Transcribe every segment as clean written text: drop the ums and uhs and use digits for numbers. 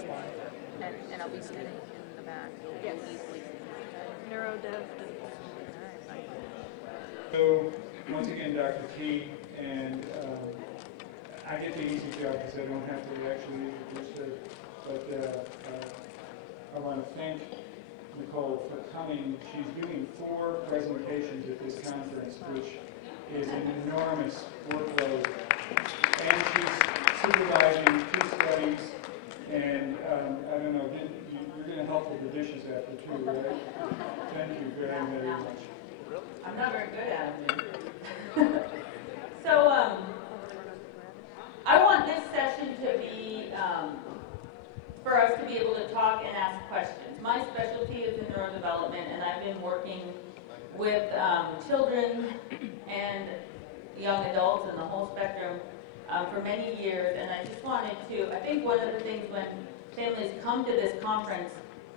And I'll be sitting in the back. Yes. Easily. Neurodev. So, once again, Dr. T, and I get the easy job because I don't have to actually introduce her, but I want to thank Nicole for coming. She's doing 4 presentations at this conference, which is an enormous workload, and she's supervising 2 studies, and I don't know, you're going to help with the dishes after too, right? Thank you very, very much. I'm not very good at it. So, I want this session to be, for us to be able to talk and ask questions. My specialty is in neurodevelopment, and I've been working with children and young adults and the whole spectrum for many years, and I just wanted to, I think one of the things when families come to this conference,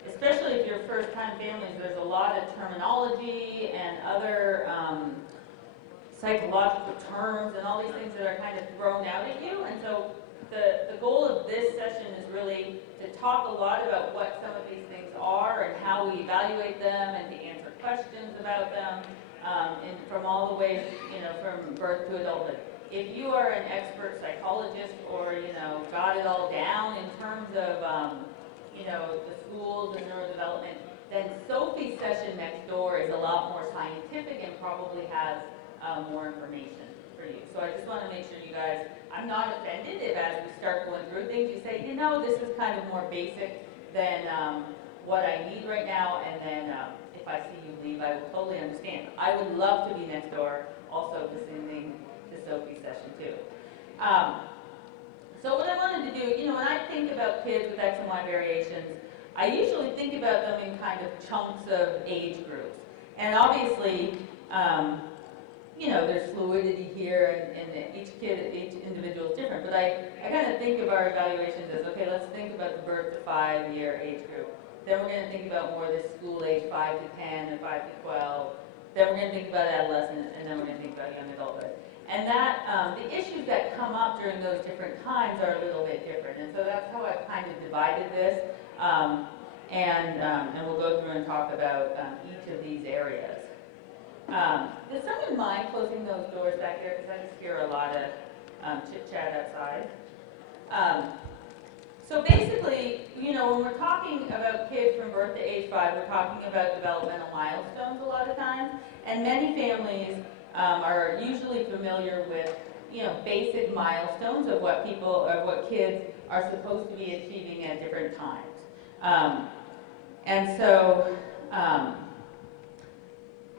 especially if you're first-time families, there's a lot of terminology and other psychological terms and all these things that are kind of thrown out at you. And so the goal of this session is really to talk a lot about what some of these things are and how we evaluate them and to answer questions about them, and from all the way, from birth to adulthood. If you are an expert psychologist or, got it all down in terms of, the schools and neurodevelopment, then Sophie's session next door is a lot more scientific and probably has more information for you. So I just want to make sure you guys, I'm not offended if as we start going through things, you say, this is kind of more basic than what I need right now, and then if I see you leave, I will totally understand. I would love to be next door also listening to Sophie's session too. So what I wanted to do, when I think about kids with X and Y variations, I usually think about them in kind of chunks of age groups. And obviously, there's fluidity here, and each individual is different. But I kind of think of our evaluations as, okay, let's think about the birth to 5-year age group. Then we're going to think about more the school age, 5 to 10 and 5 to 12. Then we're going to think about adolescence, and then we're going to think about young adulthood. And that the issues that come up during those different times are a little bit different. And so that's how I've kind of divided this. And we'll go through and talk about each of these areas. Does someone mind closing those doors back there? Because I just hear a lot of chit-chat outside. So basically, when we're talking about kids from birth to age 5, we're talking about developmental milestones a lot of times. And many families are usually familiar with, basic milestones of what kids are supposed to be achieving at different times. And so,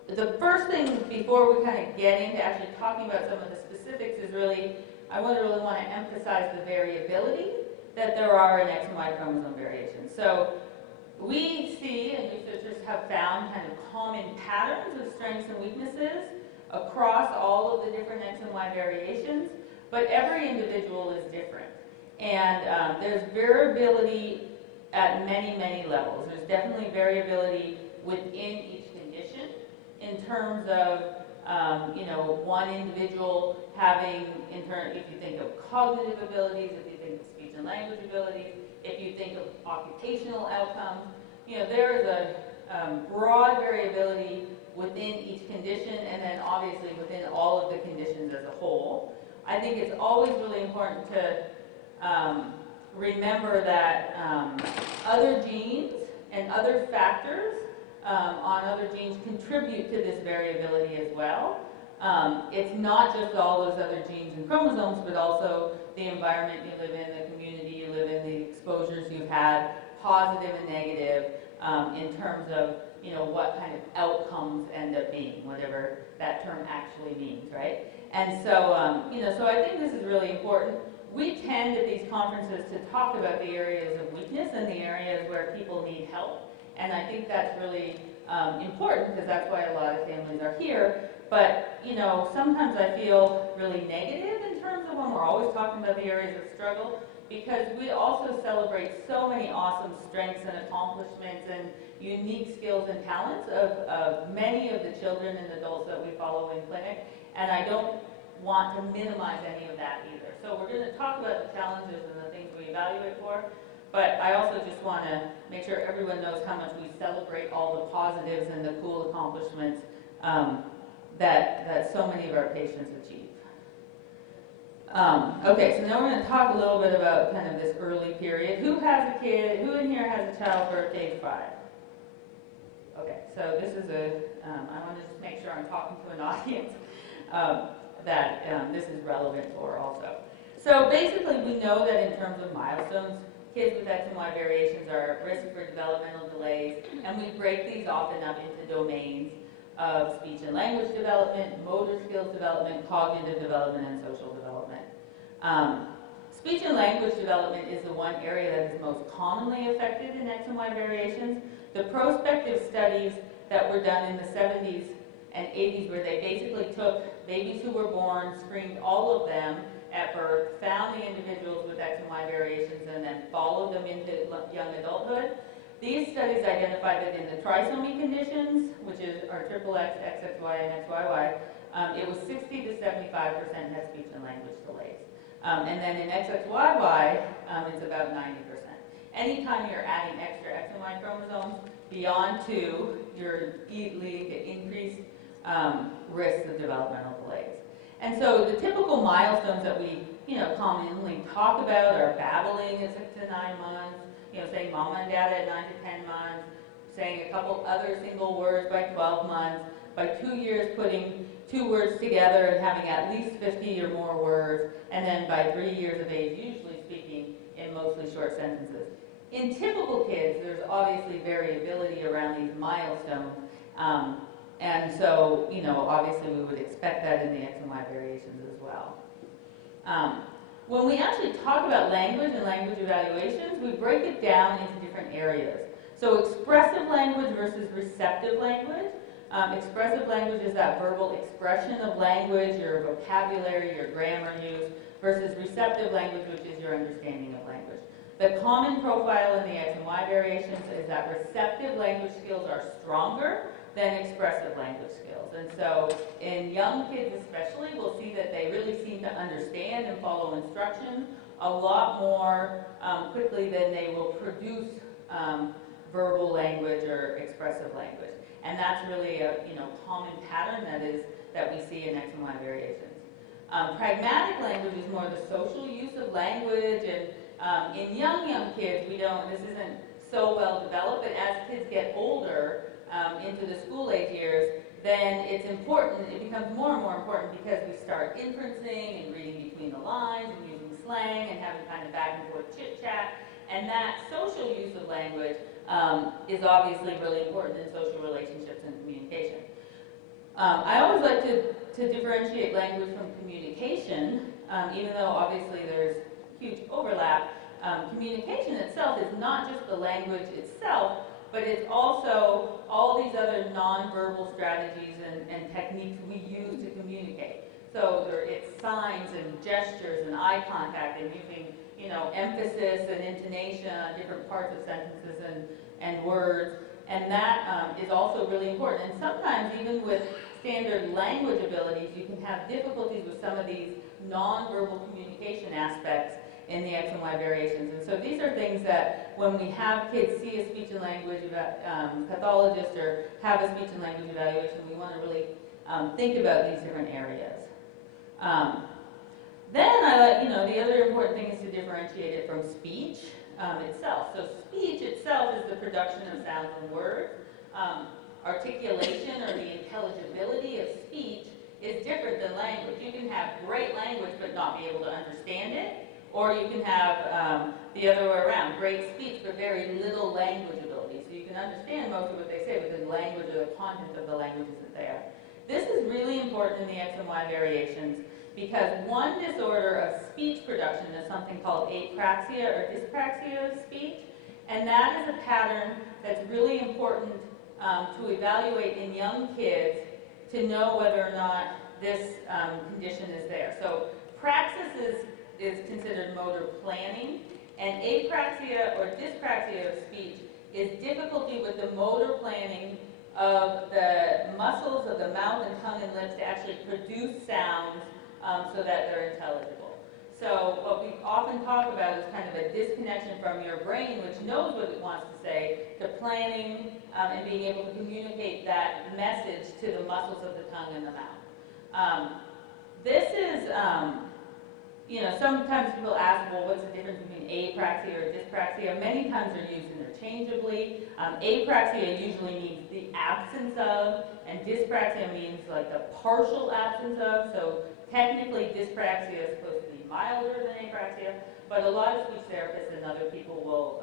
the first thing before we kind of get into actually talking about some of the specifics is really, I really want to emphasize the variability that there are in X and Y chromosome variations. So we see, and researchers have found, kind of common patterns of strengths and weaknesses across all of the different X and Y variations, but every individual is different. And there's variability at many, many levels. There's definitely variability within each condition in terms of, one individual having, if you think of cognitive abilities, if you think of speech and language abilities, if you think of occupational outcomes, there is a broad variability within each condition, and then obviously within all of the conditions as a whole. I think it's always really important to remember that other genes and other factors on other genes contribute to this variability as well. It's not just all those other genes and chromosomes, but also the environment you live in, the community you live in, the exposures you've had, positive and negative, in terms of what kind of outcomes end up being, whatever that term actually means, right? And so, so I think this is really important. We tend at these conferences to talk about the areas of weakness and the areas where people need help. And I think that's really important because that's why a lot of families are here. But, sometimes I feel really negative in terms of when we're always talking about the areas of struggle, because we also celebrate so many awesome strengths and accomplishments and unique skills and talents of many of the children and adults that we follow in clinic. And I don't want to minimize any of that either. So we're going to talk about the challenges and the things we evaluate for, but I also just want to make sure everyone knows how much we celebrate all the positives and the cool accomplishments that so many of our patients achieve. Okay, so now we're going to talk a little bit about kind of this early period. Who has a kid? Who in here has a childbirth age 5? Okay, so this is I want to just make sure I'm talking to an audience that this is relevant for also. So basically we know that in terms of milestones, kids with X and Y variations are at risk for developmental delays, and we break these often up into domains of speech and language development, motor skills development, cognitive development, and social development. Speech and language development is the one area that is most commonly affected in X and Y variations. The prospective studies that were done in the 70s and 80s, where they basically took babies who were born, screened all of them at birth, found the individuals with X and Y variations, and then followed them into young adulthood. These studies identified that in the trisomy conditions, which are XXX, XXY, and XYY, it was 60 to 75% had speech and language delays. And then in XXYY, it's about 90%. Anytime you're adding extra X and Y chromosomes beyond 2, you're leading to increased risks of developmental delays. And so the typical milestones that we, commonly talk about are babbling at 6 to 9 months, saying mama and dada at 9 to 10 months, saying a couple other single words by 12 months, by 2 years putting 2 words together and having at least 50 or more words, and then by 3 years of age, usually speaking in mostly short sentences. In typical kids, there's obviously variability around these milestones, and so, obviously we would expect that in the X and Y variations as well. When we actually talk about language and language evaluations, we break it down into different areas. So expressive language versus receptive language. Expressive language is that verbal expression of language, your vocabulary, your grammar use, versus receptive language, which is your understanding of language. The common profile in the X and Y variations is that receptive language skills are stronger than expressive language skills. And so in young kids especially, we'll see that they really seem to understand and follow instruction a lot more quickly than they will produce verbal language or expressive language. And that's really a common pattern that we see in X and Y variations. Pragmatic language is more the social use of language, and in young kids, this isn't so well developed, but as kids get older, into the school age years, then it becomes more and more important because we start inferencing and reading between the lines and using slang and having kind of back and forth chit chat. And that social use of language is obviously really important in social relationships and communication. I always like to differentiate language from communication, even though obviously there's huge overlap. Communication itself is not just the language itself, but it's also all these other nonverbal strategies and techniques we use to communicate. So it's signs and gestures and eye contact and using, emphasis and intonation on different parts of sentences and words. And that is also really important. And sometimes even with standard language abilities, you can have difficulties with some of these nonverbal communication aspects in the X and Y variations. And so these are things that when we have kids see a speech and language pathologist or have a speech and language evaluation, we want to really think about these different areas. Then the other important thing is to differentiate it from speech itself. So speech itself is the production of sounds and words. Articulation or the intelligibility of speech is different than language. You can have great language but not be able to understand it. Or you can have the other way around, great speech but very little language ability. So you can understand most of what they say, but the language or the content of the language isn't there. This is really important in the X and Y variations because one disorder of speech production is something called apraxia or dyspraxia of speech. And that is a pattern that's really important to evaluate in young kids to know whether or not this condition is there. So praxis is considered motor planning, and apraxia or dyspraxia of speech is difficulty with the motor planning of the muscles of the mouth and tongue and lips to actually produce sounds so that they're intelligible. So what we often talk about is kind of a disconnection from your brain, which knows what it wants to say, to planning and being able to communicate that message to the muscles of the tongue and the mouth. This is, you know, sometimes people ask, well, what's the difference between apraxia or dyspraxia? Many times they're used interchangeably. Apraxia usually means the absence of, and dyspraxia means like the partial absence of. So technically, dyspraxia is supposed to be milder than apraxia, but a lot of speech therapists and other people will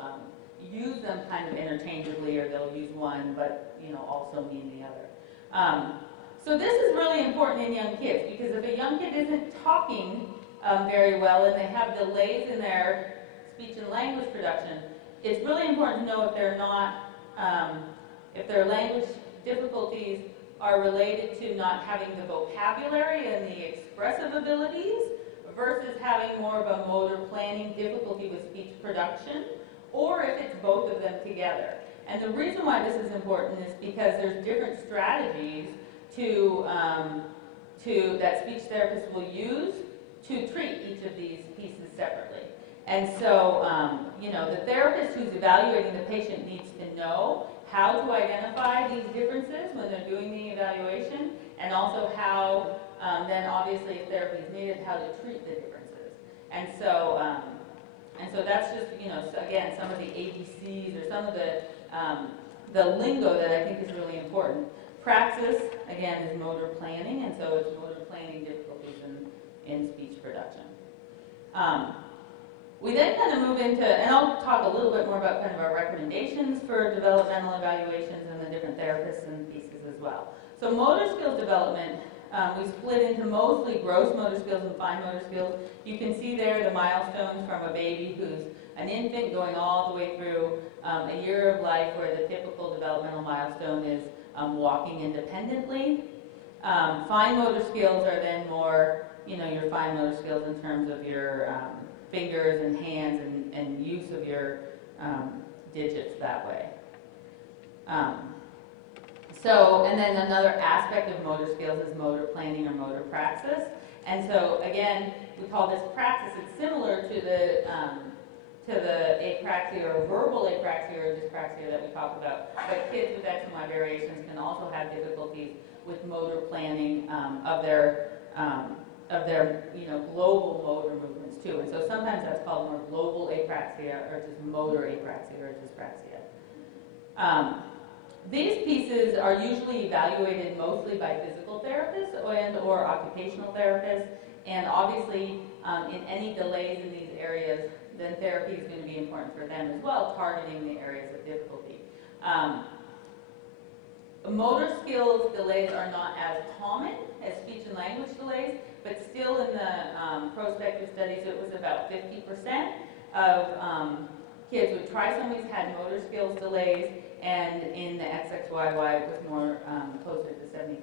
use them kind of interchangeably, or they'll use one, but you know, also mean the other. So this is really important in young kids, because if a young kid isn't talking very well and they have delays in their speech and language production, it's really important to know if they're not, if their language difficulties are related to not having the vocabulary and the expressive abilities versus having more of a motor planning difficulty with speech production, or if it's both of them together. And the reason why this is important is because there's different strategies that speech therapists will use to treat each of these pieces separately. And so, you know, the therapist who's evaluating the patient needs to know how to identify these differences when they're doing the evaluation, and also how, then obviously if therapy is needed, how to treat the differences. And so that's just, you know, again, some of the ABCs or some of the lingo that I think is really important. Praxis, again, is motor planning, and so it's motor planning difficulties in speech production. We then kind of move into, and I'll talk a little bit more about kind of our recommendations for developmental evaluations and the different therapists and pieces as well. So motor skills development, we split into mostly gross motor skills and fine motor skills. You can see there the milestones from a baby who's an infant going all the way through a year of life, where the typical developmental milestone is walking independently. Fine motor skills are then more, you know, your fine motor skills in terms of your fingers and hands and use of your digits that way. And then another aspect of motor skills is motor planning or motor praxis. And so again, we call this praxis. It's similar to the apraxia or verbal apraxia or dyspraxia that we talked about. But kids with X and Y variations can also have difficulties with motor planning of their you know, global motor movements too. And so sometimes that's called more global apraxia or just motor apraxia or dyspraxia. These pieces are usually evaluated mostly by physical therapists and or occupational therapists. And obviously, in any delays in these areas, then therapy is going to be important for them as well, targeting the areas of difficulty. Motor skills delays are not as common as speech and language delays, but still in the prospective studies, it was about 50% of kids with trisomies had motor skills delays, and in the XXYY, it was more closer to 75%.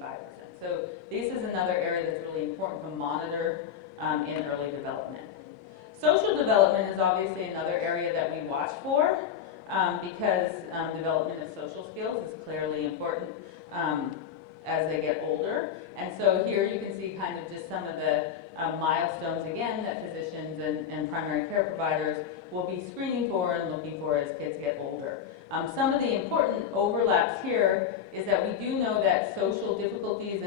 So this is another area that's really important to monitor in early development. Social development is obviously another area that we watch for because development of social skills is clearly important as they get older. And so here you can see kind of just some of the milestones, again, that physicians and primary care providers will be screening for and looking for as kids get older. Some of the important overlaps here is that we do know that social difficulties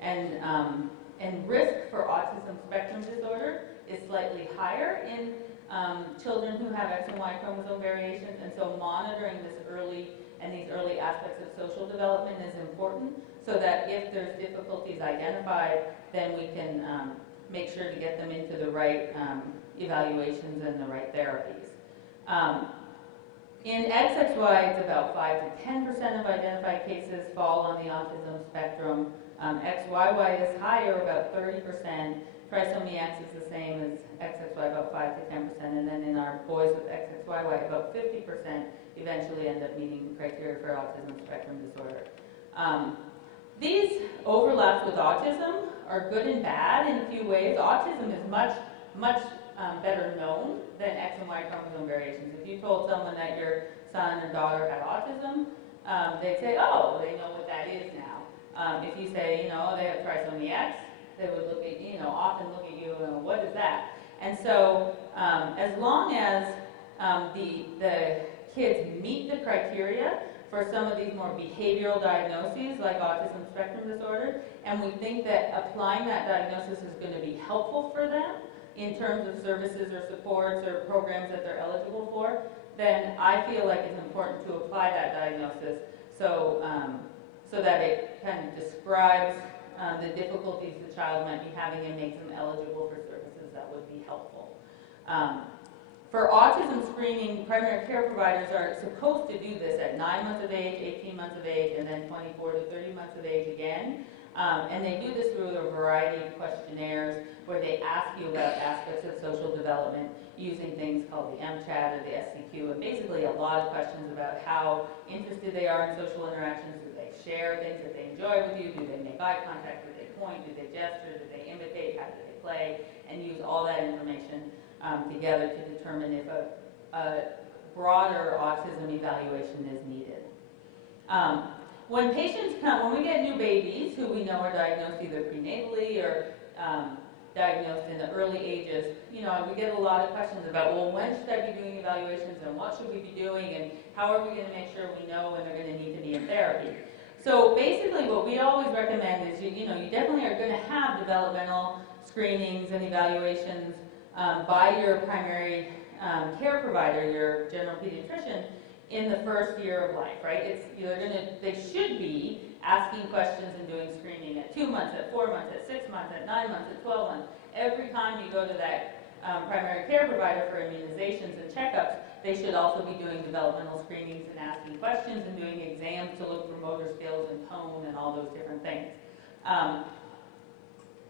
and risk for autism spectrum disorder is slightly higher in children who have X and Y chromosome variations, and so monitoring these early aspects of social development is important, so that if there's difficulties identified, then we can make sure to get them into the right evaluations and the right therapies. In XXY, it's about 5 to 10% of identified cases fall on the autism spectrum. XYY is higher, about 30%. Trisomy X is the same as XXY, about 5 to 10%. And then in our boys with XXYY, about 50% eventually end up meeting criteria for autism spectrum disorder. These overlaps with autism are good and bad in a few ways. Autism is much better known than X and Y chromosome variations. If you told someone that your son or daughter had autism, they'd say, oh, they know what that is now. If you say, you know, they have trisomy X, they would look at, you know, often look at you and go, what is that? And so as long as the kids meet the criteria for some of these more behavioral diagnoses like autism spectrum disorder, and we think that applying that diagnosis is going to be helpful for them in terms of services or supports or programs that they're eligible for, then I feel like it's important to apply that diagnosis so that it kind of describes the difficulties the child might be having and makes them eligible for services that would be helpful. For autism screening, primary care providers are supposed to do this at 9 months of age, 18 months of age, and then 24 to 30 months of age again. And they do this through a variety of questionnaires where they ask you about aspects of social development using things called the MCHAT or the SCQ, and basically a lot of questions about how interested they are in social interactions. Do they share things that they enjoy with you? Do they make eye contact? Do they point? Do they gesture? Do they imitate? How do they play? And use all that information together to determine if a broader autism evaluation is needed. When patients come, when we get new babies who we know are diagnosed either prenatally or diagnosed in the early ages, we get a lot of questions about, well, when should I be doing evaluations and what should we be doing and how are we going to make sure we know when they're going to need to be in therapy? So basically what we always recommend is, you definitely are going to have developmental screenings and evaluations by your primary care provider, your general pediatrician, in the first year of life, right? They should be asking questions and doing screening at 2 months, at 4 months, at 6 months, at 9 months, at 12 months. Every time you go to that primary care provider for immunizations and checkups, they should also be doing developmental screenings and asking questions and doing exams to look for motor skills and tone and all those different things.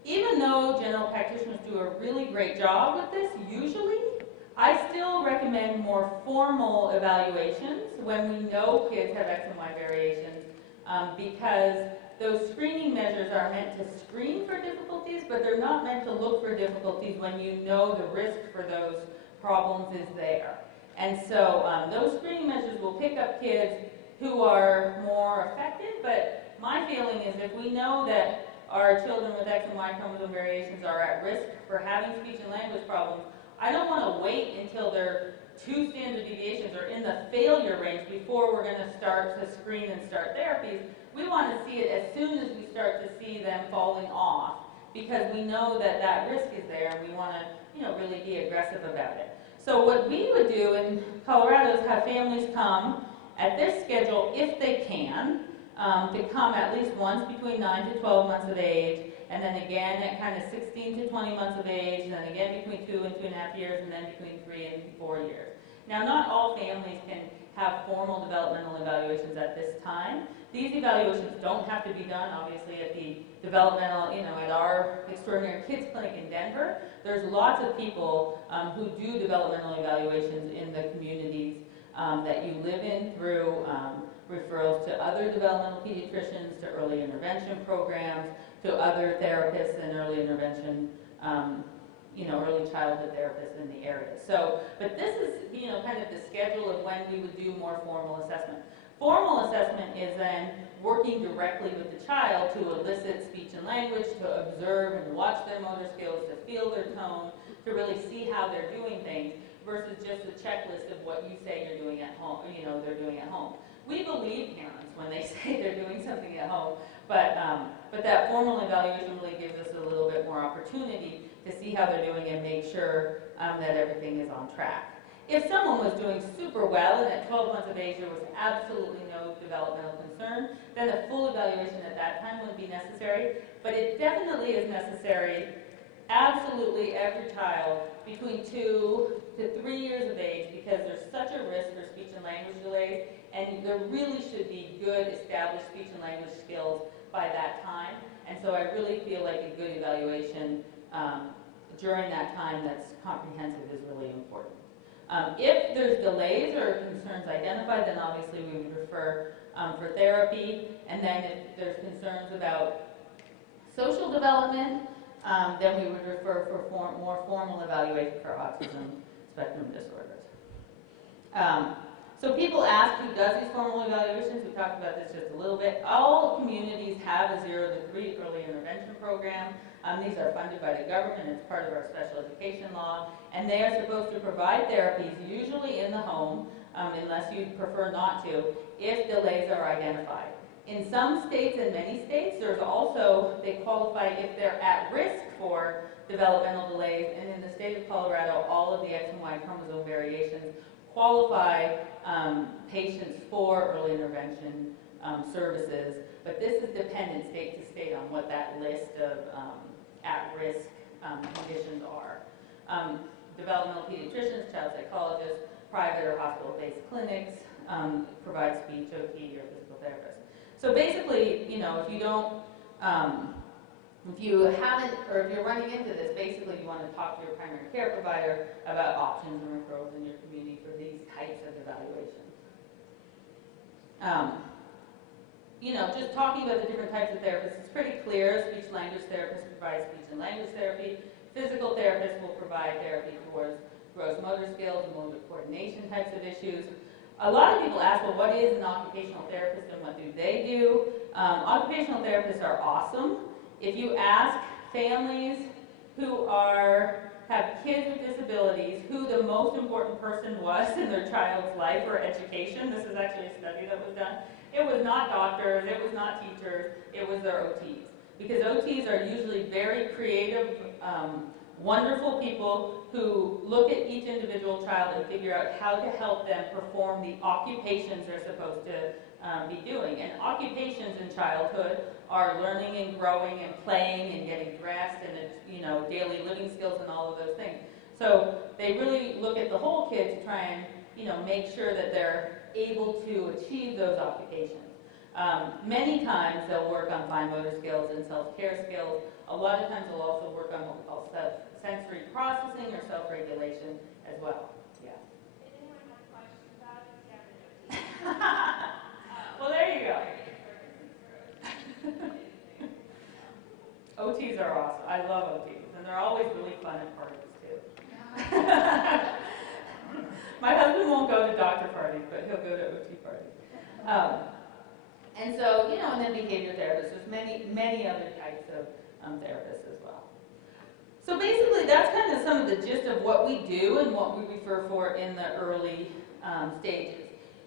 Even though general practitioners do a really great job with this, usually, I still recommend more formal evaluations when we know kids have X and Y variations because those screening measures are meant to screen for difficulties, but they're not meant to look for difficulties when you know the risk for those problems is there. And so those screening measures will pick up kids who are more affected, but my feeling is if we know that our children with X and Y chromosome variations are at risk for having speech and language problems, I don't want to wait until they're 2 standard deviations or in the failure range before we're going to start to screen and start therapies. We want to see it as soon as we start to see them falling off because we know that that risk is there and we want to, really be aggressive about it. So what we would do in Colorado is have families come at this schedule if they can, to come at least once between 9 to 12 months of age, and then again at kind of 16 to 20 months of age, and then again between 2 and 2.5 years, and then between 3 and 4 years. Now, not all families can have formal developmental evaluations at this time. These evaluations don't have to be done, obviously, at the developmental, at our Extraordinary Kids Clinic in Denver. There's lots of people who do developmental evaluations in the communities that you live in through referrals to other developmental pediatricians, to early intervention programs, to other therapists and early intervention, early childhood therapists in the area. So, but this is, kind of the schedule of when we would do more formal assessment. Formal assessment is then working directly with the child to elicit speech and language, to observe and watch their motor skills, to feel their tone, to really see how they're doing things, versus just a checklist of what you say you're doing at home, they're doing at home. We believe parents when they say they're doing something at home, but that formal evaluation really gives us a little bit more opportunity to see how they're doing and make sure that everything is on track. If someone was doing super well and at 12 months of age there was absolutely no developmental concern, then a full evaluation at that time would be necessary, but it definitely is necessary absolutely every child between 2 to 3 years of age because there's such a risk for speech and language delays, and there really should be good established speech and language skills by that time. And so I really feel like a good evaluation during that time that's comprehensive is really important. If there's delays or concerns identified, then obviously we would refer for therapy. And then if there's concerns about social development, then we would refer for more formal evaluation for autism spectrum disorders. So people ask who does these formal evaluations. We talked about this just a little bit. All communities have have a 0 to 3 early intervention program. These are funded by the government. It's part of our special education law. And they are supposed to provide therapies, usually in the home, unless you prefer not to, if delays are identified. In some states and many states, there's also, they qualify if they're at risk for developmental delays. And in the state of Colorado, all of the X and Y chromosome variations qualify patients for early intervention services. But this is dependent state to state on what that list of at-risk conditions are. Developmental pediatricians, child psychologists, private or hospital-based clinics provide speech, OT, or physical therapists. So basically, you know, if you don't, if you haven't, or if you're running into this, basically you want to talk to your primary care provider about options and referrals in your community for these types of evaluations. You know, just talking about the different types of therapists, it's pretty clear. Speech-language therapists provide speech and language therapy. Physical therapists will provide therapy towards gross motor skills and motor coordination types of issues. A lot of people ask, well, what is an occupational therapist and what do they do? Occupational therapists are awesome. If you ask families who have kids with disabilities who the most important person was in their child's life or education, this is actually a study that was done, it was not doctors, it was not teachers, it was their OTs. Because OTs are usually very creative, wonderful people who look at each individual child and figure out how to help them perform the occupations they're supposed to be doing. And occupations in childhood are learning and growing and playing and getting dressed and, you know, daily living skills and all of those things. So they really look at the whole kid to try and, you know, make sure that they're able to achieve those occupations. Many times they'll work on fine motor skills and self-care skills. A lot of times they'll also work on what we call sensory processing or self-regulation as well. Yeah. Did anyone have questions about it? Well, there you go. OTs are awesome. I love OTs, and they're always really fun at parties too. My husband won't go to doctor parties, but he'll go to OT parties. And so, you know, and then behavior therapists. There's many other types of therapists as well. So basically, that's kind of some of the gist of what we do and what we refer for in the early stages.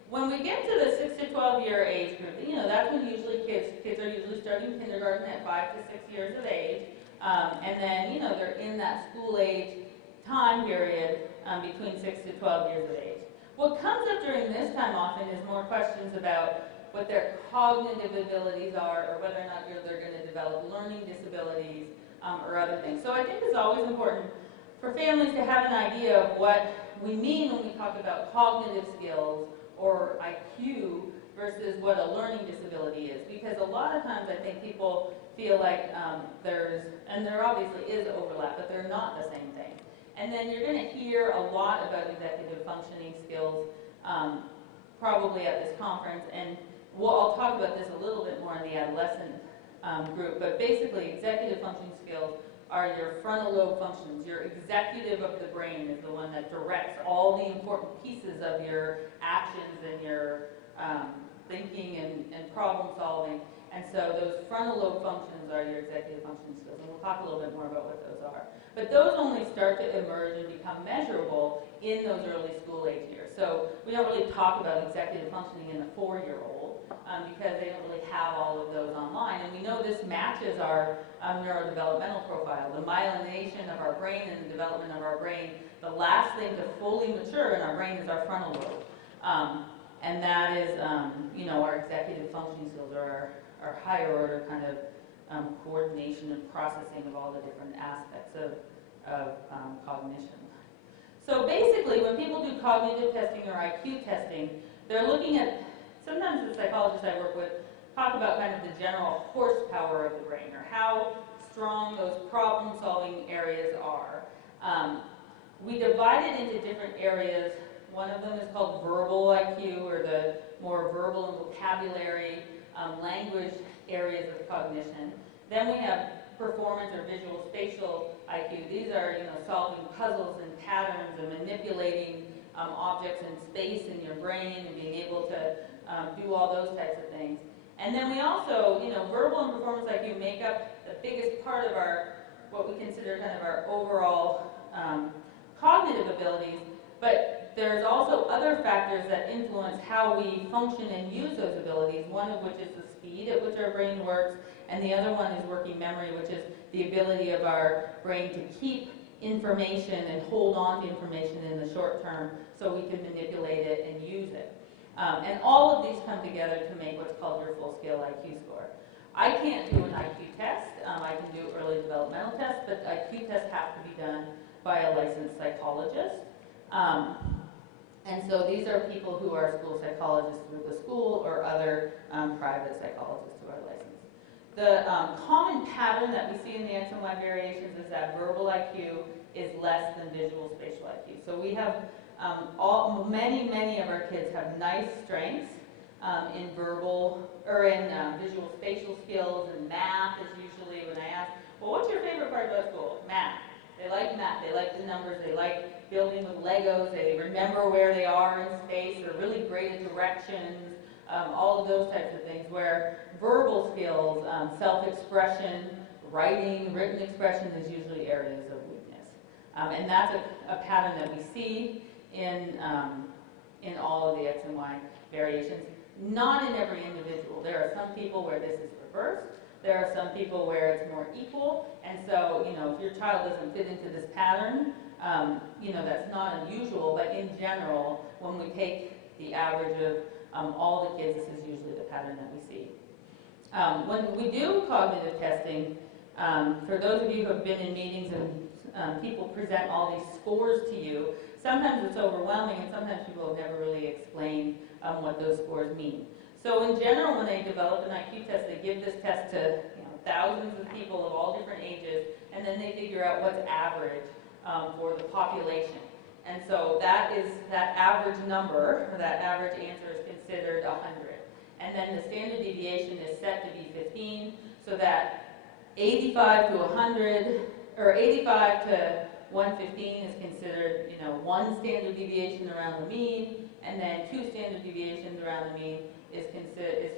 When we get to the 6 to 12 year age group, you know, that's when usually kids are usually starting kindergarten at 5 to 6 years of age. And then, you know, they're in that school age time period between 6 to 12 years of age. What comes up during this time often is more questions about what their cognitive abilities are, or whether or not they're going to develop learning disabilities or other things. So I think it's always important for families to have an idea of what we mean when we talk about cognitive skills or IQ versus what a learning disability is. Because a lot of times I think people feel like there obviously is overlap, but they're not the same thing. And then you're going to hear a lot about executive functioning skills probably at this conference. And I'll talk about this a little bit more in the adolescent group, but basically executive functioning skills are your frontal lobe functions. Your executive of the brain is the one that directs all the important pieces of your actions and your thinking and problem solving. And so those frontal lobe functions are your executive functioning skills, and we'll talk a little bit more about what those are. But those only start to emerge and become measurable in those early school age years. So we don't really talk about executive functioning in a 4-year-old because they don't really have all of those online. And we know this matches our neurodevelopmental profile, the myelination of our brain and the development of our brain. The last thing to fully mature in our brain is our frontal lobe. And that is, you know, our executive functioning skills are our higher order kind of coordination and processing of all the different aspects of cognition. So basically, when people do cognitive testing or IQ testing, they're looking at, sometimes the psychologists I work with talk about kind of the general horsepower of the brain, or how strong those problem-solving areas are. We divide it into different areas. One of them is called verbal IQ, or the more verbal and vocabulary, language areas of cognition. Then we have performance or visual spatial IQ. These are, you know, solving puzzles and patterns and manipulating objects in space in your brain and being able to do all those types of things. And then we also, you know, verbal and performance big part of our, what we consider kind of our overall cognitive abilities, but there's also other factors that influence how we function and use those abilities, one of which is the speed at which our brain works, and the other one is working memory, which is the ability of our brain to keep information and hold on to information in the short term so we can manipulate it and use it. And all of these come together to make what's called your full-scale IQ score. I can't do an IQ test. I can do early developmental tests, but IQ tests have to be done by a licensed psychologist. And so these are people who are school psychologists through the school or other private psychologists who are licensed. The common pattern that we see in the X and Y variations is that verbal IQ is less than visual spatial IQ. So we have many of our kids have nice strengths in verbal or in visual spatial skills, and math is usually when I ask, well, what's your favorite part about school? Math. They like math. They like the numbers. They like building with Legos. They remember where they are in space. They're really great at directions. All of those types of things. Where verbal skills, self-expression, writing, written expression is usually areas of weakness. And that's a pattern that we see in all of the X and Y variations. Not in every individual. There are some people where this is reversed. There are some people where it's more equal. And so, you know, if your child doesn't fit into this pattern, you know, that's not unusual. But in general, when we take the average of all the kids, this is usually the pattern that we see. When we do cognitive testing, for those of you who have been in meetings and people present all these scores to you, sometimes it's overwhelming and sometimes people have never really explained what those scores mean. So in general, when they develop an IQ test, they give this test to thousands of people of all different ages, and then they figure out what's average for the population. And so that average number, or that average answer is considered 100. And then the standard deviation is set to be 15, so that 85 to 100, or 85 to 115 is considered, you know, one standard deviation around the mean, and then two standard deviations around the mean is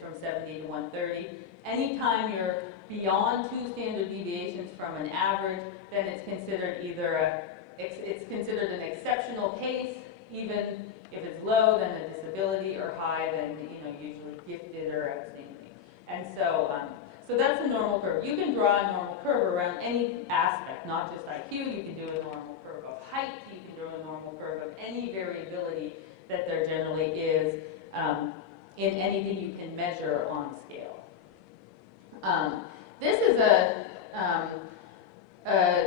from 70 to 130. Anytime you're beyond two standard deviations from an average, then it's considered either it's considered an exceptional case, even if it's low, then a disability, or high, then usually gifted or outstanding. And so so that's the normal curve. You can draw a normal curve around any aspect, not just IQ. You can do a normal curve of height. You can do a normal curve of any variability that there generally is in anything you can measure on a scale. This is a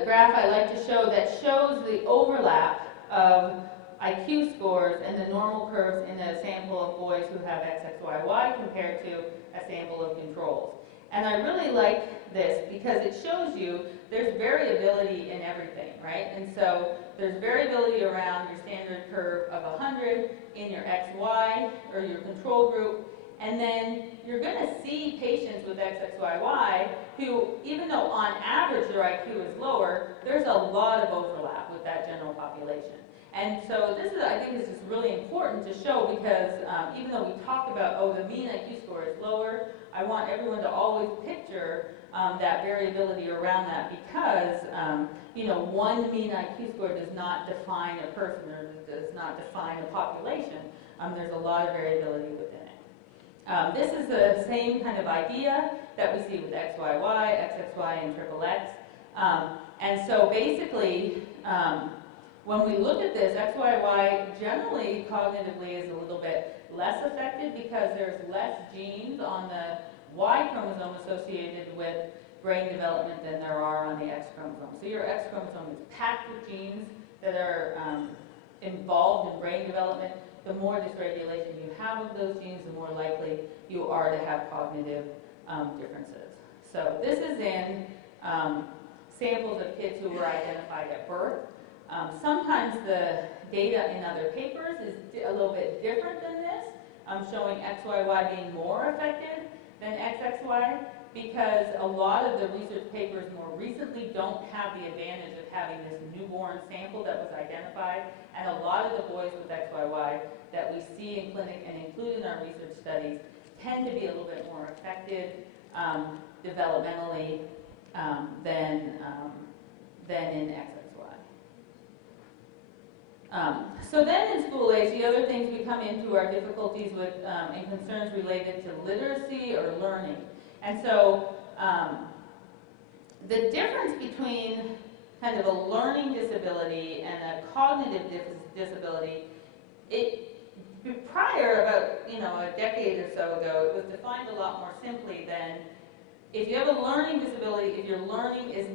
graph I like to show that shows the overlap of IQ scores and the normal curves in a sample of boys who have XXYY compared to a sample of controls. And I really like this because it shows you there's variability in everything, right? And so there's variability around your standard curve of 100 in your XY or your control group. And then you're going to see patients with XXYY who, even though on average their IQ is lower, there's a lot of overlap with that general population. And so this is, I think this is really important to show because even though we talk about, oh, the mean IQ score is lower, I want everyone to always picture that variability around that because, one mean IQ score does not define a person or does not define a population. There's a lot of variability within it. This is the same kind of idea that we see with XYY, XXY, and XXX. And so basically, when we look at this, XYY generally cognitively is a little bit less affected because there's less genes on the Y chromosome associated with brain development than there are on the X chromosome. So your X chromosome is packed with genes that are involved in brain development. The more dysregulation you have of those genes, the more likely you are to have cognitive differences. So this is in samples of kids who were identified at birth. Sometimes the data in other papers is a little bit different than this, showing XYY being more affected than XXY because a lot of the research papers more recently don't have the advantage of having this newborn sample that was identified, and a lot of the boys with XYY that we see in clinic and include in our research studies tend to be a little bit more affected developmentally than in XXY. So then in school age, the other things we come into are difficulties with and concerns related to literacy or learning. And so the difference between kind of a learning disability and a cognitive disability, prior, about a decade or so ago, it was defined a lot more simply than if you have a learning disability, if your learning is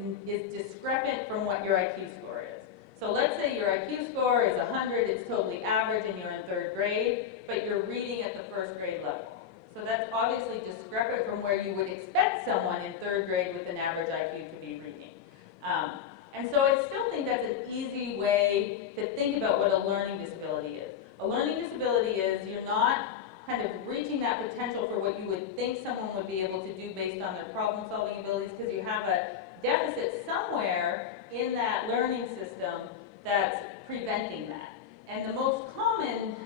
discrepant from what your IQ score is. So let's say your IQ score is 100, it's totally average, and you're in 3rd grade, but you're reading at the 1st grade level. So that's obviously discrepant from where you would expect someone in 3rd grade with an average IQ to be reading. And so I still think that's an easy way to think about what a learning disability is. A learning disability is you're not kind of reaching that potential for what you would think someone would be able to do based on their problem-solving abilities, because you have a deficit somewhere in that learning system that's preventing that. And the most common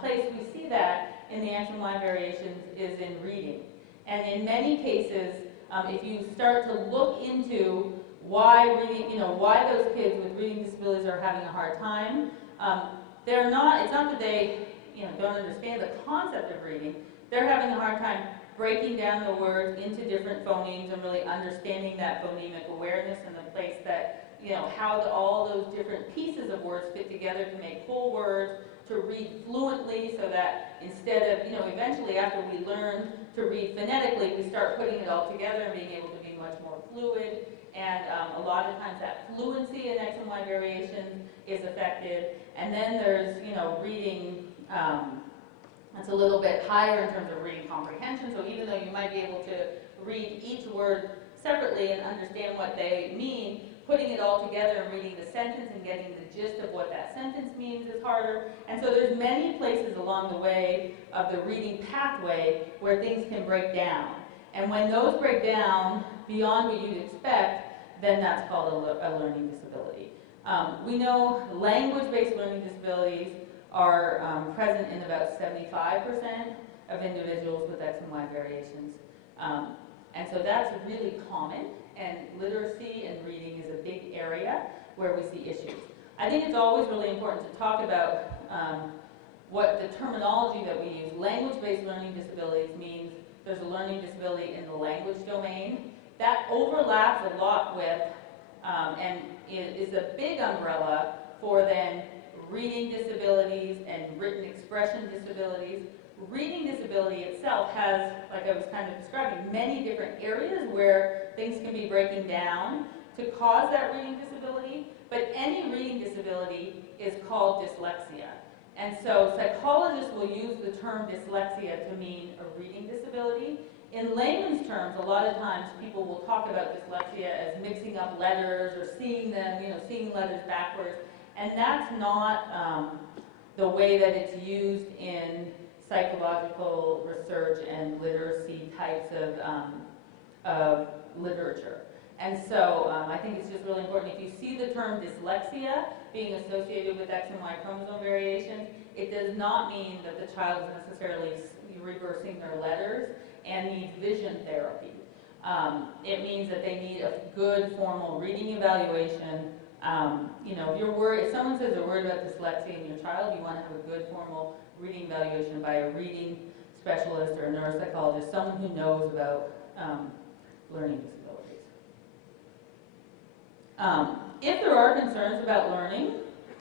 place we see that in the X and Y variations is in reading. And in many cases, if you start to look into why reading, why those kids with reading disabilities are having a hard time, it's not that they don't understand the concept of reading. They're having a hard time breaking down the words into different phonemes and really understanding that phonemic awareness and the place that, how all those different pieces of words fit together to make whole words, to read fluently, so that instead of, eventually after we learn to read phonetically, we start putting it all together and being able to be much more fluid. And a lot of times that fluency in X and Y variations is affected. And then there's, reading, that's a little bit higher in terms of reading comprehension. So even though you might be able to read each word separately and understand what they mean, putting it all together and reading the sentence and getting the gist of what that sentence means is harder. And so there's many places along the way of the reading pathway where things can break down. And when those break down beyond what you'd expect, then that's called a learning disability. We know language-based learning disabilities are present in about 75% of individuals with X and Y variations. And so that's really common, and literacy and reading is a big area where we see issues. I think it's always really important to talk about what the terminology that we use. Language-based learning disabilities means there's a learning disability in the language domain. That overlaps a lot with, and is a big umbrella for then reading disabilities and written expression disabilities. Reading disability itself has, like I was kind of describing, many different areas where things can be breaking down to cause that reading disability, but any reading disability is called dyslexia. And so psychologists will use the term dyslexia to mean a reading disability. In layman's terms, a lot of times people will talk about dyslexia as mixing up letters or seeing them, seeing letters backwards. And that's not the way that it's used in psychological research and literacy types of literature. And so I think it's just really important. If you see the term dyslexia being associated with X and Y chromosome variations, it does not mean that the child is necessarily reversing their letters and needs vision therapy. It means that they need a good formal reading evaluation. If someone says they're worried about dyslexia in your child, you want to have a good formal reading evaluation by a reading specialist or a neuropsychologist, someone who knows about learning disabilities. If there are concerns about learning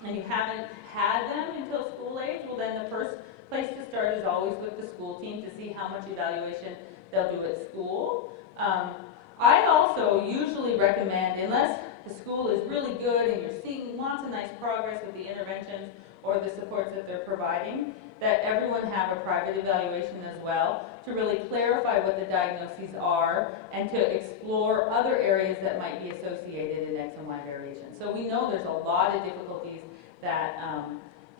and you haven't had them until school age, well then the first place to start is always with the school team to see how much evaluation they'll do at school. I also usually recommend, unless the school is really good and you're seeing lots of nice progress with the interventions or the supports that they're providing, that everyone have a private evaluation as well to really clarify what the diagnoses are and to explore other areas that might be associated in X and Y variations. So we know there's a lot of difficulties that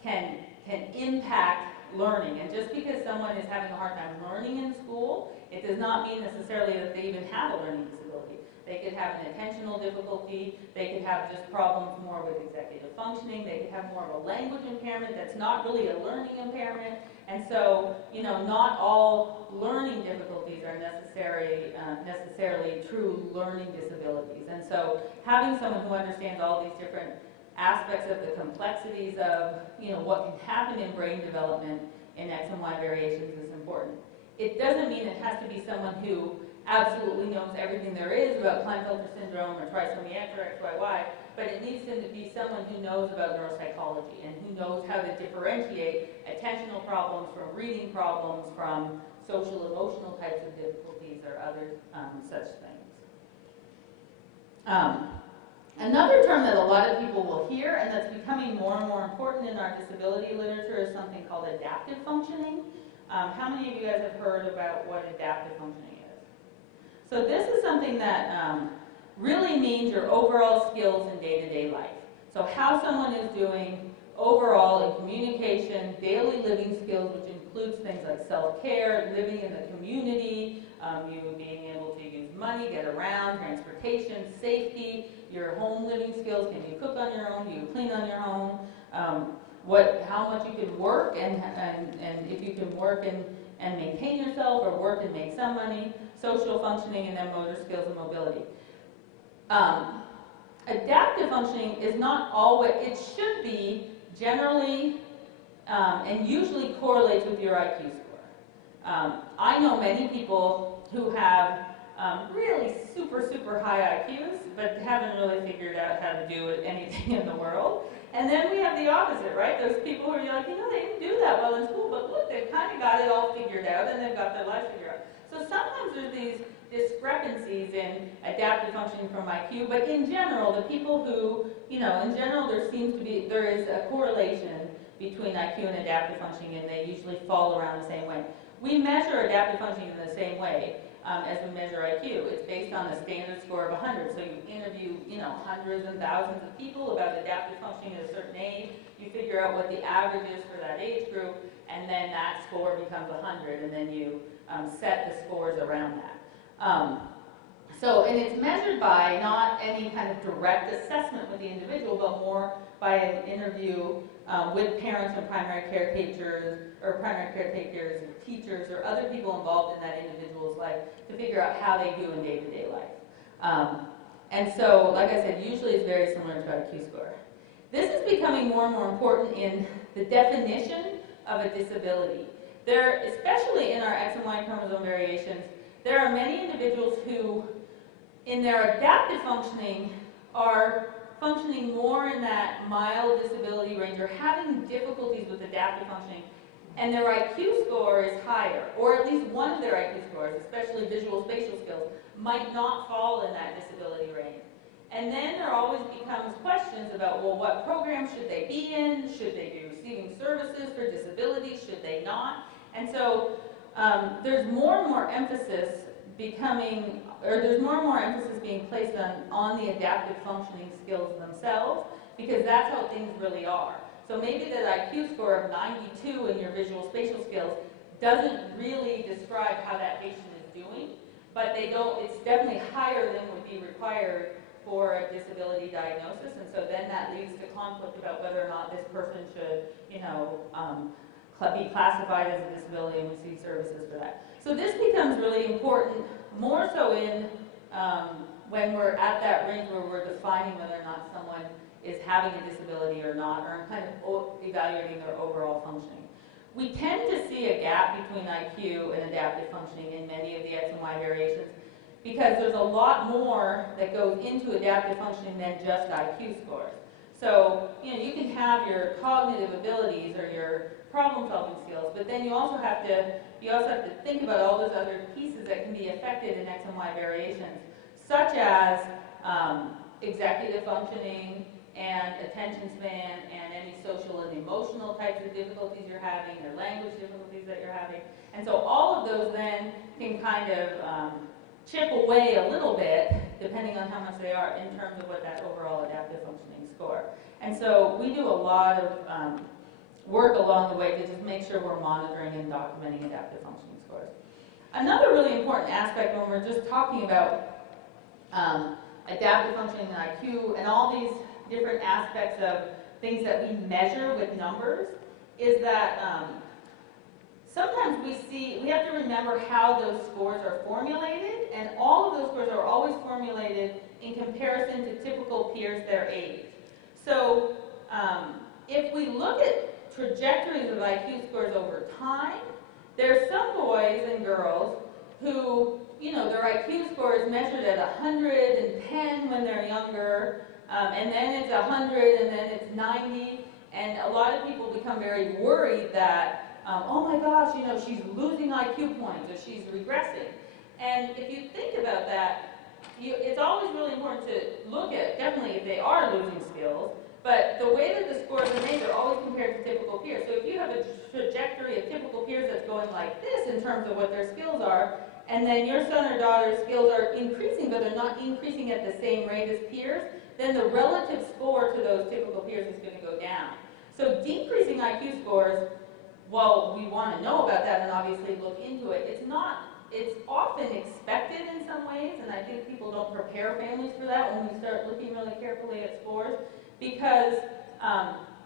can impact learning. And just because someone is having a hard time learning in school, it does not mean necessarily that they even have a learning disability. They could have an attentional difficulty. They could have just problems more with executive functioning. They could have more of a language impairment that's not really a learning impairment. And so, not all learning difficulties are necessarily true learning disabilities. And so having someone who understands all these different aspects of the complexities of, what can happen in brain development in X and Y variations is important. It doesn't mean it has to be someone who absolutely knows everything there is about Klinefelter syndrome or trisomy X or XYY, but it needs to be someone who knows about neuropsychology and who knows how to differentiate attentional problems from reading problems, from social emotional types of difficulties or other such things. Another term that a lot of people will hear and that's becoming more and more important in our disability literature is something called adaptive functioning. How many of you guys have heard about what adaptive functioning is? So this is something that really means your overall skills in day-to-day life. So how someone is doing overall in communication, daily living skills, which includes things like self-care, living in the community, you being able to use money, get around, transportation, safety, your home living skills. Can you cook on your own? Do you clean on your own? How much you can work and if you can work and maintain yourself or work and make some money, social functioning, and then motor skills and mobility. Adaptive functioning is not always, it should be generally and usually correlates with your IQ score. I know many people who have really super high IQs, but haven't really figured out how to do anything in the world. And then we have the opposite, right? Those people who are like, they didn't do that well in school, but look, they've kind of got it all figured out and they've got their life figured out. So sometimes there's these discrepancies in adaptive functioning from IQ, but in general, the people who, in general, there is a correlation between IQ and adaptive functioning, and they usually fall around the same way. We measure adaptive functioning in the same way as we measure IQ. It's based on a standard score of 100. So you interview, hundreds and thousands of people about adaptive functioning at a certain age. You figure out what the average is for that age group, and then that score becomes 100, and then you set the scores around that. And it's measured by not any kind of direct assessment with the individual, but more by an interview with parents and primary caretakers, and teachers, or other people involved in that individual's life to figure out how they do in day-to-day life. And so, like I said, usually it's very similar to IQ score. This is becoming more and more important in the definition of a disability. Especially in our X and Y chromosome variations, there are many individuals who, in their adaptive functioning, are functioning more in that mild disability range or having difficulties with adaptive functioning, and their IQ score is higher, or at least one of their IQ scores, especially visual spatial skills, might not fall in that disability range. And then there always becomes questions about, well, what program should they be in? Should they be receiving services for disabilities? Should they not? And so there's more and more emphasis being placed on the adaptive functioning skills themselves, because that's how things really are. So maybe that IQ score of 92 in your visual spatial skills doesn't really describe how that patient is doing, but it's definitely higher than would be required for a disability diagnosis, and so then that leads to conflict about whether or not this person should, be classified as a disability and receive services for that. So this becomes really important, more so in when we're at that range where we're defining whether or not someone is having a disability or not, or kind of evaluating their overall functioning. We tend to see a gap between IQ and adaptive functioning in many of the X and Y variations, because there's a lot more that goes into adaptive functioning than just IQ scores. So, you can have your cognitive abilities or your problem-solving skills, but then you also have to think about all those other pieces that can be affected in X and Y variations, such as executive functioning and attention span and any social and emotional types of difficulties you're having, or language difficulties that you're having. And so all of those then can kind of chip away a little bit, depending on how much they are, in terms of what that overall adaptive functioning score. And so we do a lot of work along the way to just make sure we're monitoring and documenting adaptive functioning scores. Another really important aspect when we're just talking about adaptive functioning and IQ, and all these different aspects of things that we measure with numbers, is that sometimes we have to remember how those scores are formulated, and all of those scores are always formulated in comparison to typical peers their age. So if we look at trajectories of IQ scores over time, there's some boys and girls who, their IQ score is measured at 110 when they're younger, and then it's 100, and then it's 90, and a lot of people become very worried that, oh my gosh, she's losing IQ points, or she's regressing. And if you think about that, it's always really important to look at, definitely if they are losing skills, but the way that the scores are made are always compared to typical peers. So if you have a trajectory of typical peers that's going like this in terms of what their skills are, and then your son or daughter's skills are increasing, but they're not increasing at the same rate as peers, then the relative score to those typical peers is going to go down. So decreasing IQ scores, well, we want to know about that and obviously look into it. It's often expected in some ways, and I think people don't prepare families for that when we start looking really carefully at scores, because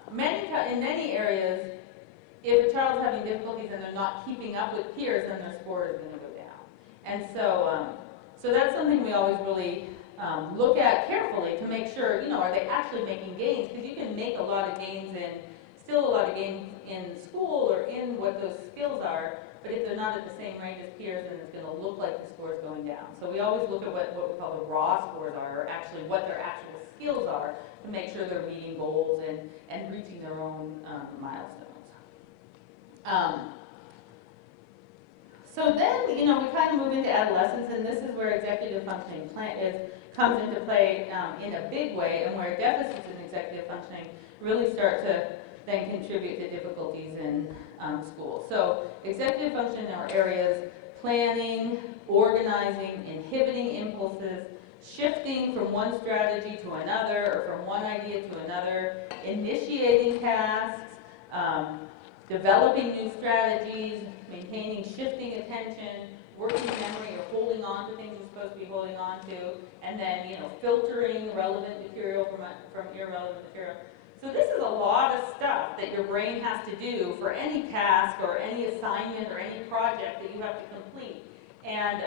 in many areas, if a child is having difficulties and they're not keeping up with peers, then their score is going to go down. And so that's something we always really look at carefully to make sure, are they actually making gains? Because you can make a lot of gains in school or in what those skills are, but if they're not at the same rate as peers, then it's going to look like the score is going down. So we always look at what we call the raw scores are, or actually what their actual skills are, to make sure they're meeting goals and reaching their own milestones. So then, we kind of move into adolescence, and this is where executive functioning comes into play in a big way, and where deficits in executive functioning really start to then contribute to difficulties in school. So executive functioning are areas: planning, organizing, inhibiting impulses, shifting from one strategy to another, or from one idea to another, initiating tasks, developing new strategies, maintaining shifting attention, working memory, or holding on to things you're supposed to be holding on to, and then filtering relevant material from irrelevant material. So this is a lot of stuff that your brain has to do for any task or any assignment or any project that you have to complete. And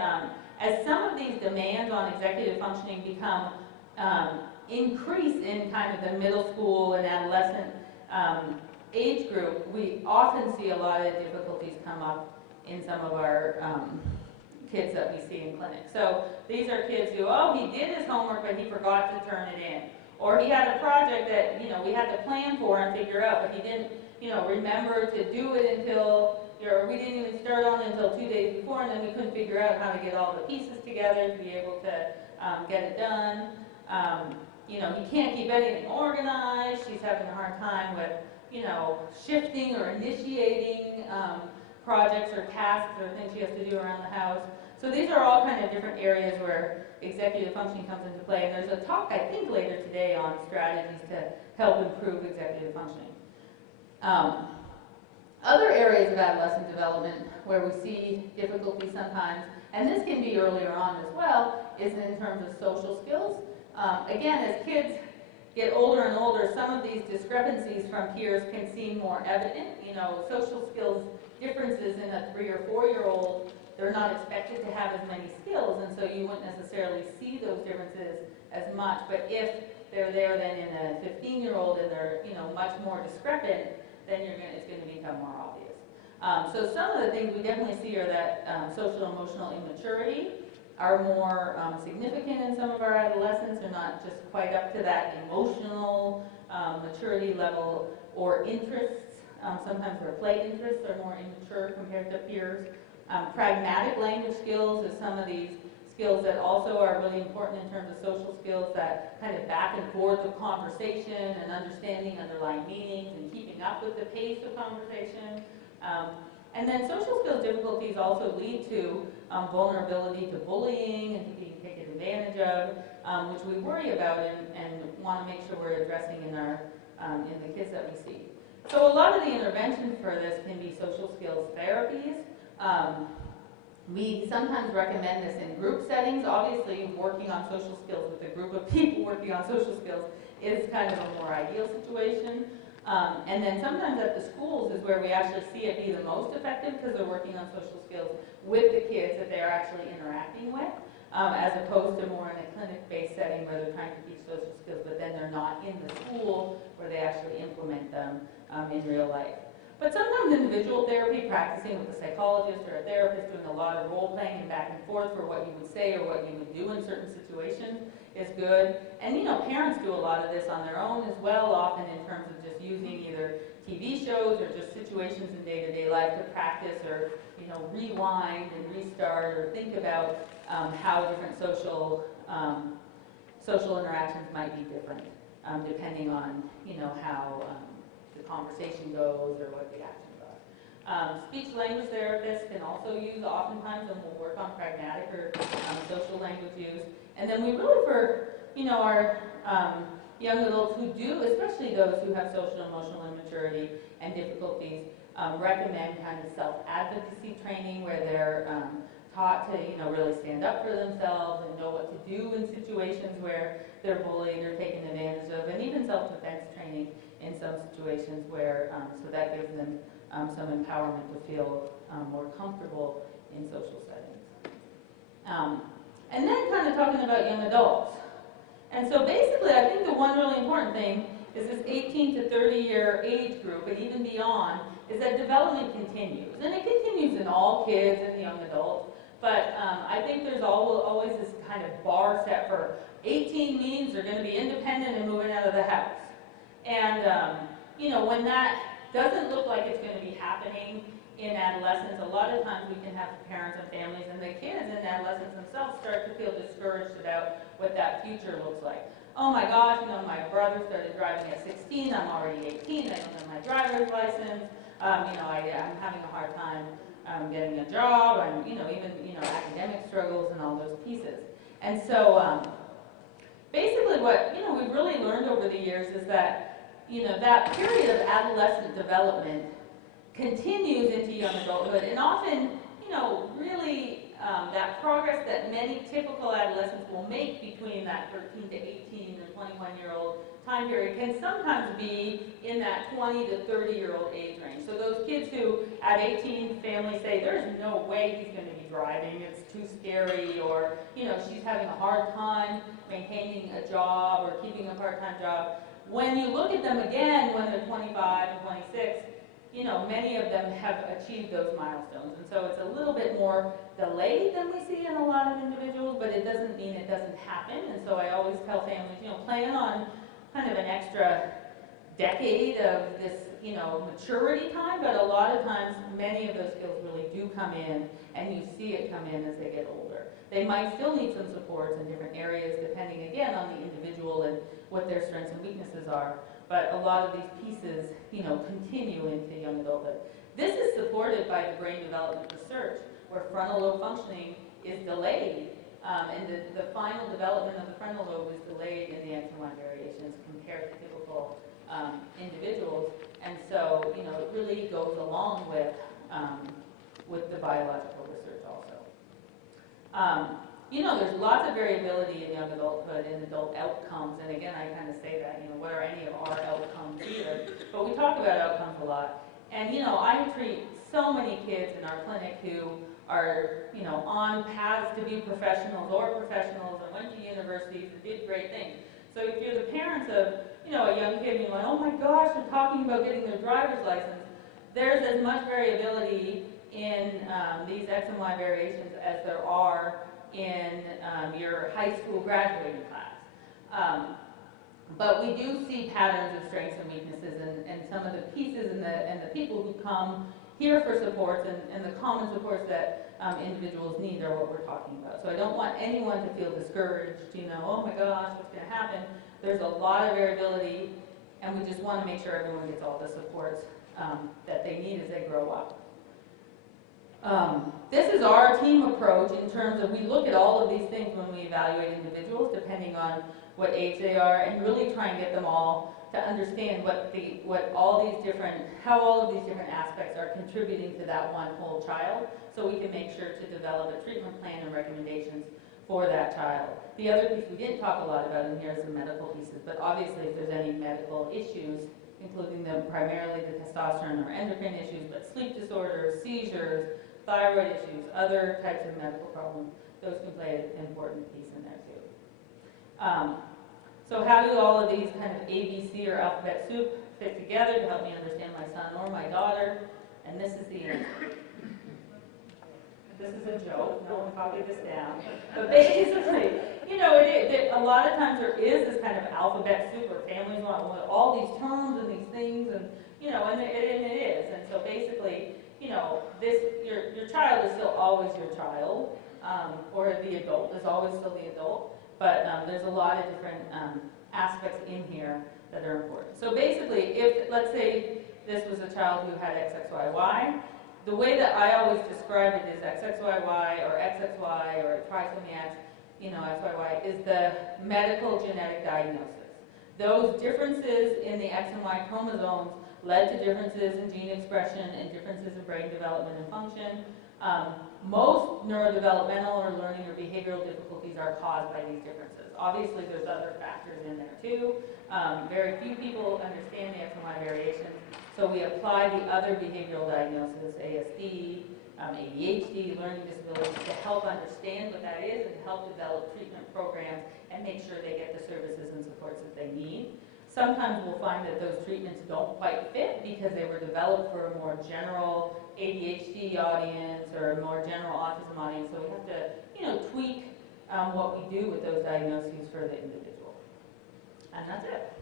as some of these demands on executive functioning become increase in kind of the middle school and adolescent age group, we often see a lot of difficulties come up in some of our kids that we see in clinic. So these are kids who, he did his homework, but he forgot to turn it in. Or he had a project that, we had to plan for and figure out, but he didn't, remember to do it until, or we didn't even start on it until 2 days before, and then we couldn't figure out how to get all the pieces together to be able to get it done. He can't keep anything organized. She's having a hard time with, shifting or initiating projects or tasks or things she has to do around the house. So these are all kind of different areas where executive functioning comes into play. And there's a talk, I think, later today on strategies to help improve executive functioning. Other areas of adolescent development where we see difficulty sometimes, and this can be earlier on as well, is in terms of social skills. Again, as kids get older and older, some of these discrepancies from peers can seem more evident. Social skills differences in a 3 or 4-year-old, they're not expected to have as many skills, and so you wouldn't necessarily see those differences as much. But if they're there then in a 15-year-old and they're much more discrepant, then it's going to become more obvious. So some of the things we definitely see are that social and emotional immaturity are more significant in some of our adolescents. They're not just quite up to that emotional maturity level, or interests. Sometimes their play interests are more immature compared to peers. Pragmatic language skills is some of these skills that also are really important in terms of social skills, that kind of back and forth of conversation and understanding underlying meanings and keeping up with the pace of conversation. And then social skills difficulties also lead to vulnerability to bullying and to being taken advantage of, which we worry about and want to make sure we're addressing in the kids that we see. So a lot of the intervention for this can be social skills therapies. We sometimes recommend this in group settings. Obviously, working on social skills with a group of people working on social skills is kind of a more ideal situation. And then sometimes at the schools is where we actually see it be the most effective because they're working on social skills with the kids that they're actually interacting with, as opposed to more in a clinic-based setting where they're trying to teach social skills, but then they're not in the school where they actually implement them in real life. But sometimes individual therapy, practicing with a psychologist or a therapist, doing a lot of role playing and back and forth for what you would say or what you would do in certain situations is good. And parents do a lot of this on their own as well, often in terms of just using either TV shows or just situations in day-to-day life to practice or rewind and restart or think about how different social interactions might be different depending on how the conversation goes or what the actions are. Speech language therapists can also use oftentimes, and we'll work on pragmatic or social language use. And then we really, for our young adults who do, especially those who have social emotional immaturity and difficulties, recommend kind of self-advocacy training where they're taught to really stand up for themselves and know what to do in situations where they're bullied or taken advantage of, and even self-defense training in some situations where, so that gives them some empowerment to feel more comfortable in social settings. And then kind of talking about young adults. And so basically, I think the one really important thing is this 18 to 30-year age group, and even beyond, is that development continues. And it continues in all kids and young adults, but I think there's always this kind of bar set for 18 means they're going to be independent and moving out of the house. And, when that doesn't look like it's going to be happening in adolescence, a lot of times we can have parents and families and the kids in adolescence themselves start to feel discouraged about what that future looks like. Oh my gosh, my brother started driving at 16, I'm already 18, I don't have my driver's license, I'm having a hard time getting a job, and even academic struggles and all those pieces. And so basically what we've really learned over the years is that that period of adolescent development continues into young adulthood, and often really that progress that many typical adolescents will make between that 13 to 18 or 21-year-old time period can sometimes be in that 20 to 30-year-old age range. So those kids who at 18, families say there's no way he's going to be driving, it's too scary, or she's having a hard time maintaining a job or keeping a part-time job. When you look at them again when they're 25 and 26, many of them have achieved those milestones. And so it's a little bit more delayed than we see in a lot of individuals, but it doesn't mean it doesn't happen. And so I always tell families, plan on kind of an extra decade of this, maturity time, but a lot of times many of those skills really do come in, and you see it come in as they get older. They might still need some supports in different areas, depending again on the individual and what their strengths and weaknesses are. But a lot of these pieces, continue into young adulthood. This is supported by the brain development research, where frontal lobe functioning is delayed, and the final development of the frontal lobe is delayed in the X and Y variations compared to typical individuals. And so, it really goes along with the biological research also. There's lots of variability in young adulthood and adult outcomes, and again, I kind of say that, what are any of our outcomes here? But we talk about outcomes a lot. And, I treat so many kids in our clinic who are, on paths to be professionals and went to universities and did great things. So if you're the parents of, a young kid and you're like, oh my gosh, they're talking about getting their driver's license, there's as much variability in these X and Y variations as there are in your high school graduating class. But we do see patterns of strengths and weaknesses, and some of the pieces and the people who come here for supports and the common supports that individuals need are what we're talking about. So I don't want anyone to feel discouraged, oh my gosh, what's going to happen? There's a lot of variability, and we just want to make sure everyone gets all the supports that they need as they grow up. This is our team approach in terms of we look at all of these things when we evaluate individuals, depending on what age they are, and really try and get them all to understand how all of these different aspects are contributing to that one whole child, so we can make sure to develop a treatment plan and recommendations for that child. The other piece we didn't talk a lot about in here is the medical pieces, but obviously if there's any medical issues, including primarily the testosterone or endocrine issues, but sleep disorders, seizures, thyroid issues, other types of medical problems, those can play an important piece in there too. So how do all of these kind of ABC or alphabet soup fit together to help me understand my son or my daughter? And this is the answer. This is a joke, no one copied this down. But basically, you know, a lot of times there is this kind of alphabet soup, or families want all these terms and these things, and you know, and it is. And so basically, you know, your child is still always your child, or the adult is always still the adult. But there's a lot of different aspects in here that are important. So basically, if, let's say, this was a child who had XXYY, the way that I always describe it is XXYY or XXY or trisomy X, you know, XYY, is the medical genetic diagnosis. Those differences in the X and Y chromosomes led to differences in gene expression and differences in brain development and function. Most neurodevelopmental or learning or behavioral difficulties are caused by these differences. Obviously, there's other factors in there too. Very few people understand the X and Y variations, so we apply the other behavioral diagnoses, ASD, ADHD, learning disabilities, to help understand what that is and help develop treatment programs and make sure they get the services and supports that they need. Sometimes we'll find that those treatments don't quite fit because they were developed for a more general ADHD audience or a more general autism audience, so we have to, you know, tweak what we do with those diagnoses for the individual. And that's it.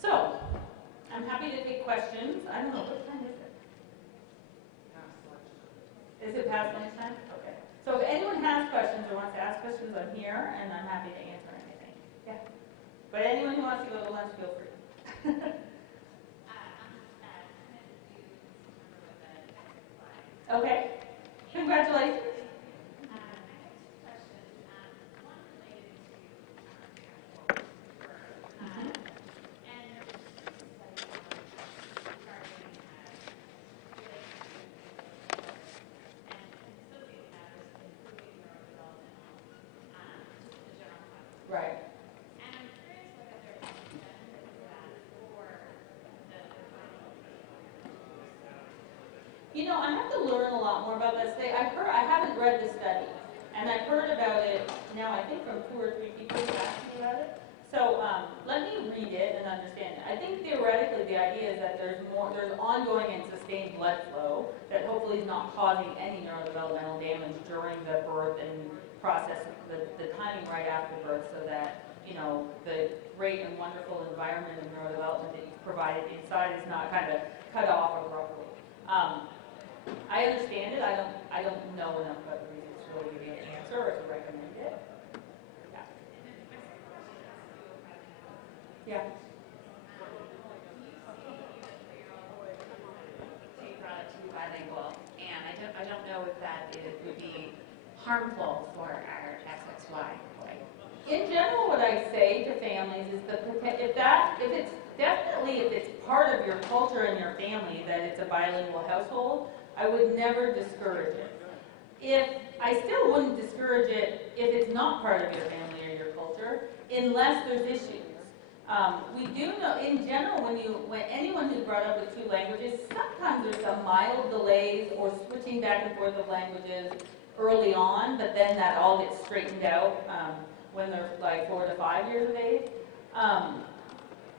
So, I'm happy to take questions. I don't know, what time is it? Is it past lunchtime? Okay. So if anyone has questions or wants to ask questions, I'm here, and I'm happy to answer anything. Yeah. But anyone who wants to go to lunch, feel free. Okay. Congratulations. Right. You know, I have to learn a lot more about this. I haven't read the study, and I've heard about it now, I think, from 2 or 3 people who asked me about it. So let me read it and understand it. I think theoretically the idea is that there's ongoing and sustained blood flow that hopefully is not causing any neurodevelopmental damage during the birth and process, the timing right after birth, so that, you know, the great and wonderful environment of neurodevelopment that you've provided inside is not kind of cut off abruptly. I understand it. I don't know enough about the reasons to really give you an answer or to recommend it. Yeah. You brought it to bilingual, and I don't know if that would be harmful for our XXY boy. In general, what I say to families is if it's part of your culture and your family that it's a bilingual household, I would never discourage it. I still wouldn't discourage it if it's not part of your family or your culture, unless there's issues. We do know, in general, when anyone who's brought up with 2 languages, sometimes there's some mild delays or switching back and forth of languages early on, but then that all gets straightened out when they're like 4 to 5 years of age.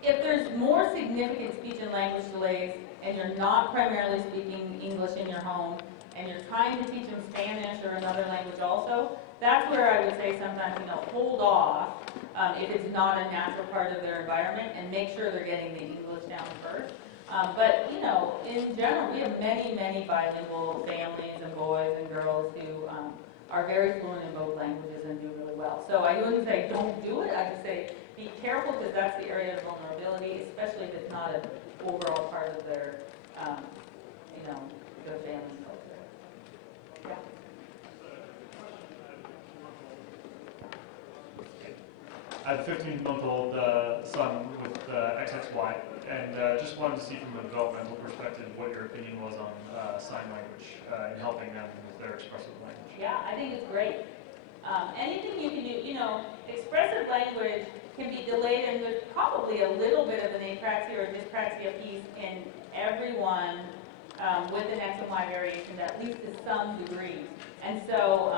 If there's more significant speech and language delays, and you're not primarily speaking English in your home, and you're trying to teach them Spanish or another language also, that's where I would say sometimes, you know, hold off if it's not a natural part of their environment, and make sure they're getting the English down first. But, you know, in general, we have many, many bilingual families and boys and girls who are very fluent in both languages and do really well. So I wouldn't say don't do it. I just say be careful, because that's the area of vulnerability, especially if it's not an overall part of their, you know, their family culture. Yeah. I have a 15-month-old son with XXY, and just wanted to see from a developmental perspective what your opinion was on sign language in helping them with their expressive language. Yeah, I think it's great. Anything you can do, expressive language can be delayed, and there's probably a little bit of an apraxia or dyspraxia piece in everyone with an X and Y variation, at least to some degree. And so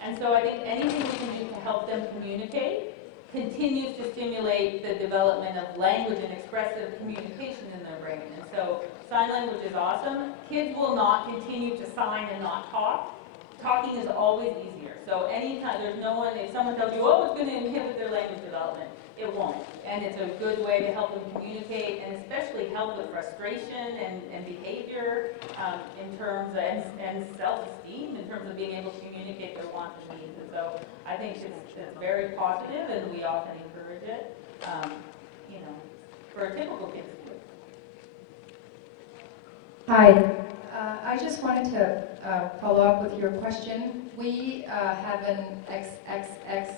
I think anything we can do to help them communicate continues to stimulate the development of language and expressive communication in their brain. And so sign language is awesome. Kids will not continue to sign and not talk. Talking is always easier. So anytime, there's no one, if someone tells you, oh, it's going to inhibit their language development, it won't. And it's a good way to help them communicate and especially help with frustration and behavior in terms of, and self-esteem in terms of being able to communicate their wants and needs. And so I think it's very positive, and we often encourage it, for a typical kid to do it. Hi. I just wanted to follow up with your question. We have an XXX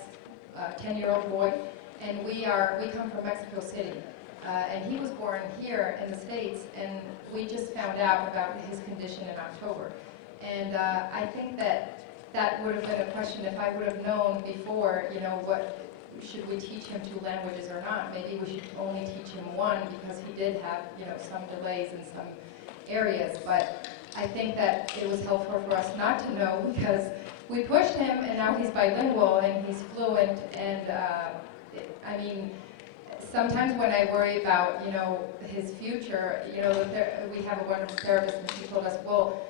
10-year-old boy, and we come from Mexico City. And he was born here in the States, and we just found out about his condition in October. And I think that would have been a question if I would have known before, what should we teach him 2 languages or not. Maybe we should only teach him 1 because he did have, some delays in some areas, but I think that it was helpful for us not to know because we pushed him and now he's bilingual and he's fluent, and I mean, sometimes when I worry about, his future, we have a wonderful therapist and she told us, well,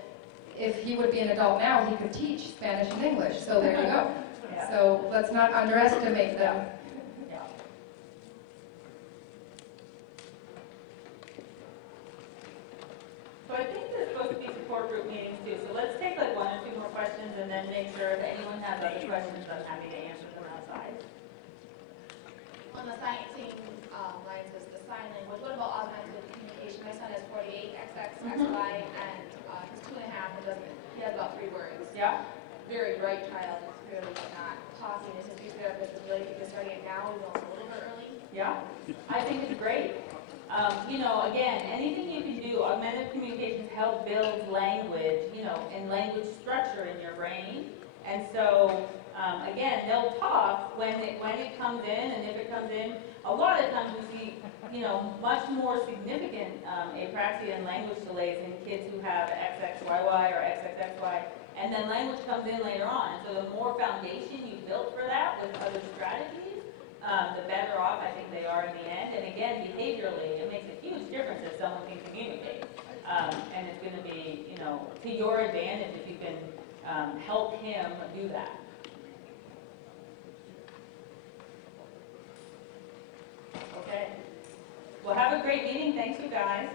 if he would be an adult now, he could teach Spanish and English, so there you go. Yeah. So let's not underestimate them. So I think there's supposed to be support group meetings too. So let's take like 1 or 2 more questions and then make sure if anyone has other questions, I'm happy to answer them outside. On the science team lines is the sign language. What about augmented communication? My son has 48 XXXY and he's 2.5 and he has about 3 words. Yeah. Very bright child, is clearly not talking. His speech therapist is really starting it now, even though it's a little bit early. Yeah, I think it's great. Again, anything you can do, augmented communications help build language, and language structure in your brain. And so, again, they'll talk when it comes in, and if it comes in, a lot of times we see, much more significant apraxia and language delays in kids who have XXYY or XXXY, and then language comes in later on. And so the more foundation you built for that with other strategies, the better off I think they are in the end. And again, behaviorally, it makes a huge difference if someone can communicate. And it's going to be, to your advantage if you can help him do that. Okay. Well, have a great meeting. Thanks, you guys.